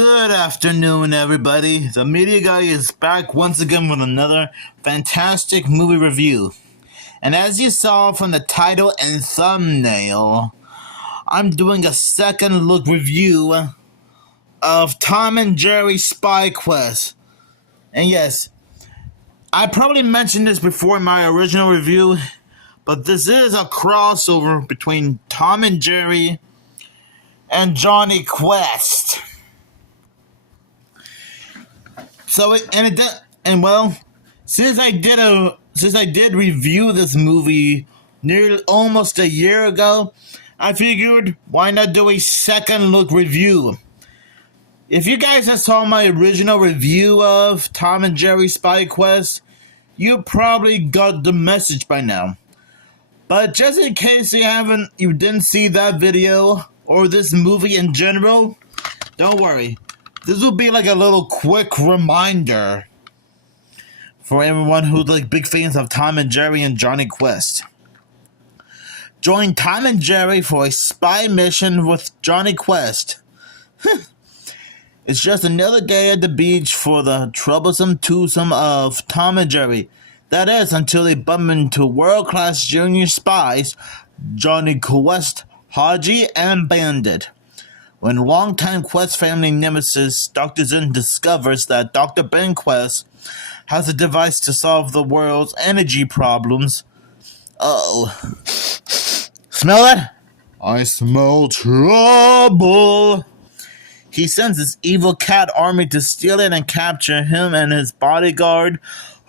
Good afternoon, everybody. The Media Guy is back once again with another fantastic movie review. And as you saw from the title and thumbnail, I'm doing a second look review of Tom and Jerry Spy Quest. And yes, I probably mentioned this before in my original review, but this is a crossover between Tom and Jerry and Jonny Quest. Since I did review this movie nearly almost a year ago, I figured why not do a second look review. If you guys have saw my original review of Tom and Jerry Spy Quest, you probably got the message by now. But just in case you didn't see that video or this movie in general, don't worry. This will be like a little quick reminder for everyone who's like big fans of Tom and Jerry and Jonny Quest. Join Tom and Jerry for a spy mission with Jonny Quest. It's just another day at the beach for the troublesome twosome of Tom and Jerry. That is, until they bump into world-class junior spies Jonny Quest, Haji, and Bandit. When longtime Quest family nemesis Dr. Zen discovers that Dr. Ben Quest has a device to solve the world's energy problems. Smell that? I smell trouble. He sends his evil cat army to steal it and capture him and his bodyguard,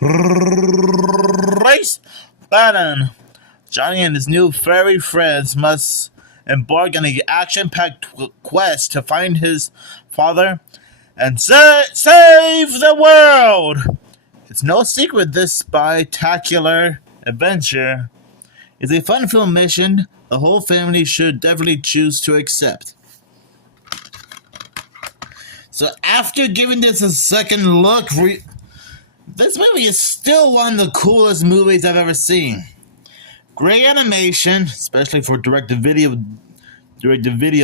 Race Bannon. Johnny and his new furry friends must embark on an action-packed quest to find his father and save the world. It's no secret this spectacular adventure is a fun-filled mission the whole family should definitely choose to accept. So after giving this a second look, this movie is still one of the coolest movies I've ever seen. Great animation, especially for direct-to-video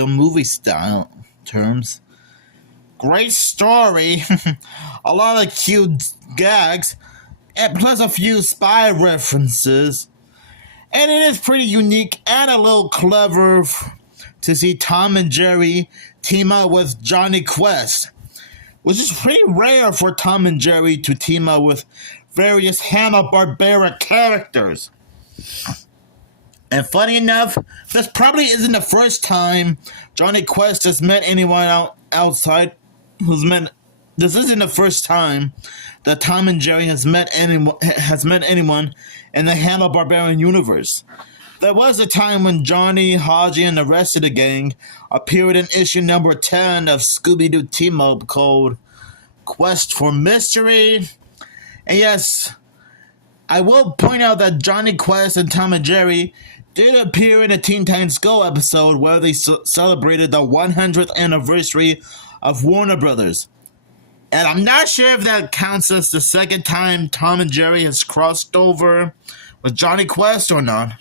movie style terms. Great story, a lot of cute gags, and plus a few spy references. And it is pretty unique and a little clever to see Tom and Jerry team up with Jonny Quest, which is pretty rare for Tom and Jerry to team up with various Hanna-Barbera characters. And funny enough, this probably isn't the first time Jonny Quest has met anyone outside. This isn't the first time that Tom and Jerry has met anyone in the Hanna-Barbera universe. There was a time when Johnny, Haji, and the rest of the gang appeared in issue number 10 of Scooby-Doo team-up called Quest for Mystery. And yes, I will point out that Jonny Quest and Tom and Jerry did appear in a Teen Titans Go episode where they celebrated the 100th anniversary of Warner Brothers. And I'm not sure if that counts as the second time Tom and Jerry has crossed over with Jonny Quest or not.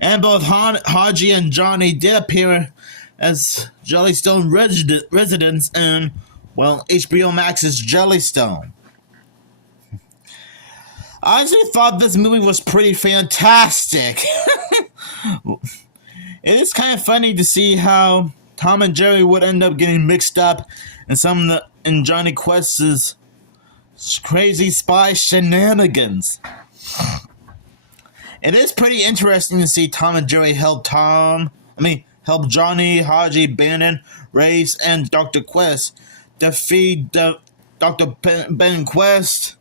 And both Haji and Johnny did appear as Jellystone residents in, HBO Max's Jellystone. I actually thought this movie was pretty fantastic. It is kind of funny to see how Tom and Jerry would end up getting mixed up in Jonny Quest's crazy spy shenanigans. It is pretty interesting to see Tom and Jerry help Johnny, Haji, Bandit, Race, and Dr. Quest defeat Dr. Ben Quest,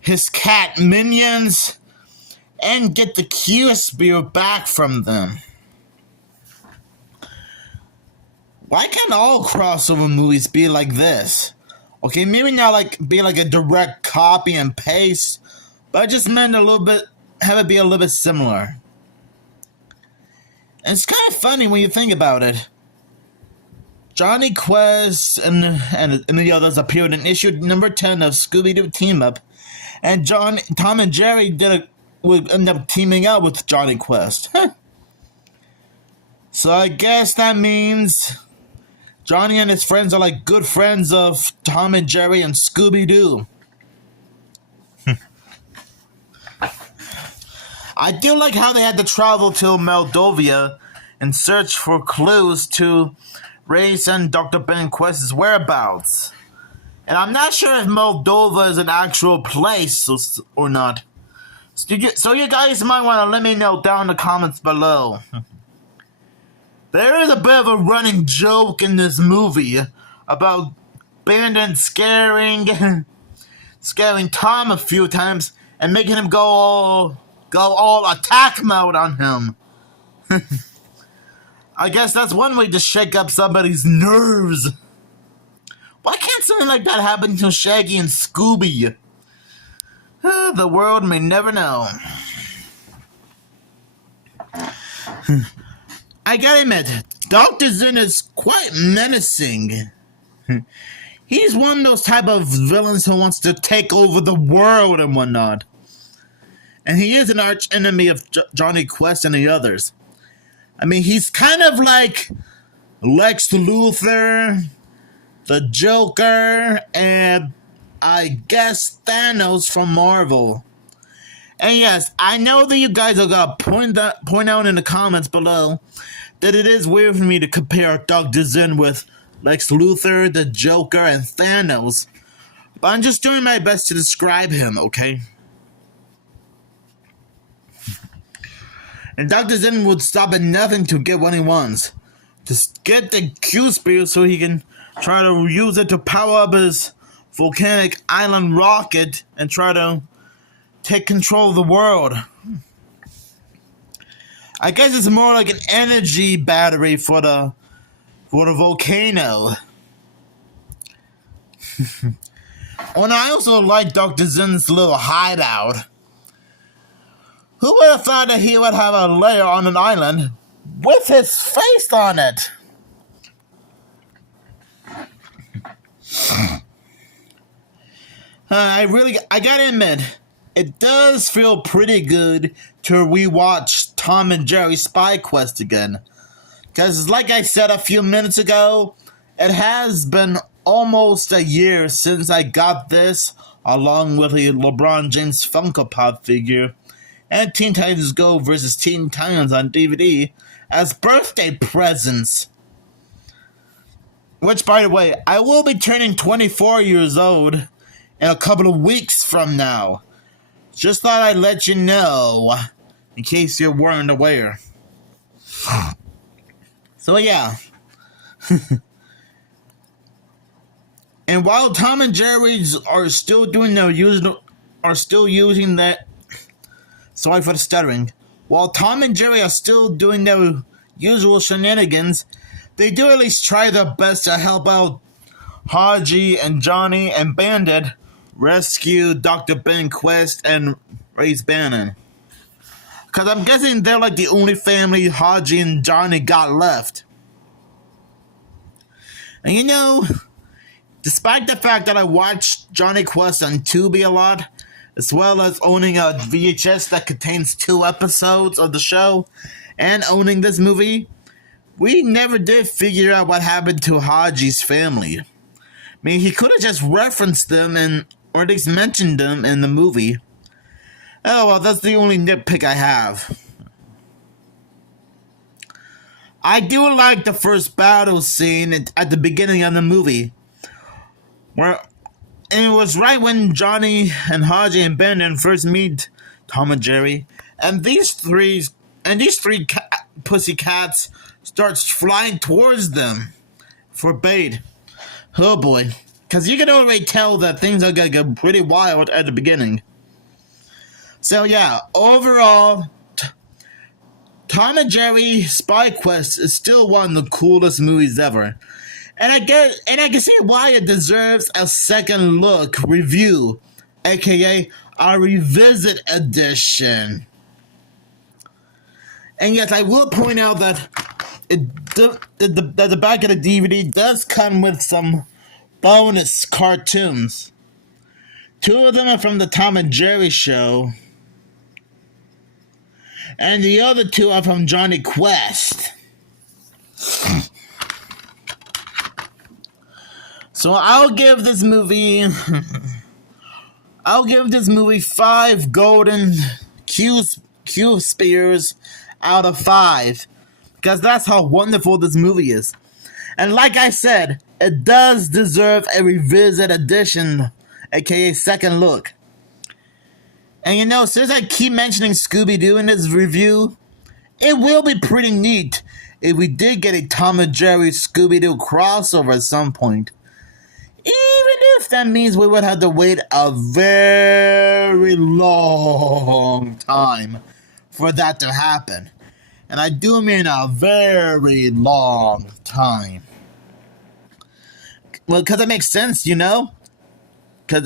his cat minions, and get the Q-Spear back from them. Why can't all crossover movies be like this? Okay, maybe not be like a direct copy and paste, but I just meant have it be a little bit similar. And it's kind of funny when you think about it. Jonny Quest and the others appeared in issue number 10 of Scooby-Doo Team Up, and Tom and Jerry would end up teaming up with Jonny Quest. So I guess that means Johnny and his friends are like good friends of Tom and Jerry and Scooby-Doo. I do like how they had to travel to Moldova and search for clues to Ray's and Dr. Ben Quest's whereabouts. And I'm not sure if Moldova is an actual place or not. So you guys might want to let me know down in the comments below. There is a bit of a running joke in this movie about Bandit scaring Tom a few times and making him go all attack mode on him. I guess that's one way to shake up somebody's nerves. Why can't something like that happen to Shaggy and Scooby? The world may never know. I gotta admit, Dr. Zen is quite menacing. He's one of those type of villains who wants to take over the world and whatnot. And he is an arch enemy of Johnny Quest and the others. I mean, he's kind of like Lex Luthor, the Joker, and I guess Thanos from Marvel. And yes, I know that you guys are gonna point out in the comments below that it is weird for me to compare Dr. Zen with Lex Luthor, the Joker, and Thanos. But I'm just doing my best to describe him, okay? And Dr. Zen would stop at nothing to get what he wants. To get the Q-Spear so he can try to use it to power up his volcanic island rocket and try to take control of the world. I guess it's more like an energy battery for the volcano. And I also like Dr. Zen's little hideout. Who would have thought that he would have a lair on an island with his face on it? I gotta admit, it does feel pretty good to rewatch Tom and Jerry Spy Quest again. Because like I said a few minutes ago, it has been almost a year since I got this, along with a LeBron James Funko Pop figure, and Teen Titans Go vs. Teen Titans on DVD as birthday presents. Which, by the way, I will be turning 24 years old in a couple of weeks from now. Just thought I'd let you know, in case you weren't aware. So yeah. And while Tom and Jerry's are still doing their using that. Sorry for the stuttering. While Tom and Jerry are still doing their usual shenanigans, they do at least try their best to help out Haji and Johnny and Bandit rescue Dr. Ben Quest and Race Bannon. Because I'm guessing they're like the only family Haji and Johnny got left. And you know, despite the fact that I watched Johnny Quest on Tubi a lot, as well as owning a VHS that contains 2 episodes of the show, and owning this movie, we never did figure out what happened to Haji's family. I mean, he could have just referenced them or at least mentioned them in the movie. Oh well, that's the only nitpick I have. I do like the first battle scene at the beginning of the movie, and it was right when Johnny and Haji and Ben first meet Tom and Jerry, and these three pussy cats starts flying towards them for bait. Oh boy, because you can already tell that things are gonna get pretty wild at the beginning. So yeah, overall, Tom and Jerry Spy Quest is still one of the coolest movies ever. And I can see why it deserves a second look review, aka a revisit edition. And yes, I will point out that the back of the DVD does come with some bonus cartoons. 2 of them are from the Tom and Jerry show, and the other 2 are from Johnny Quest. So I'll give this movie 5 golden Q spears out of 5. Because that's how wonderful this movie is. And like I said, it does deserve a revisit edition, aka second look. And since I keep mentioning Scooby-Doo in this review, it will be pretty neat if we did get a Tom and Jerry Scooby-Doo crossover at some point. Even if that means we would have to wait a very long time for that to happen. And I do mean a very long time. Well, because it makes sense, Because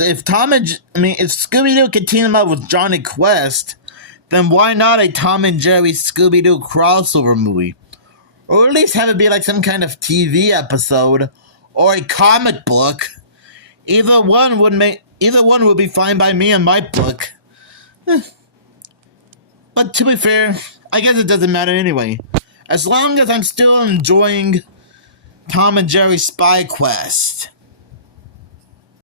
if Scooby-Doo can team up with Johnny Quest, then why not a Tom and Jerry Scooby-Doo crossover movie? Or at least have it be like some kind of TV episode or a comic book. Either one would be fine by me in my book. But to be fair, I guess it doesn't matter anyway. As long as I'm still enjoying Tom and Jerry Spy Quest.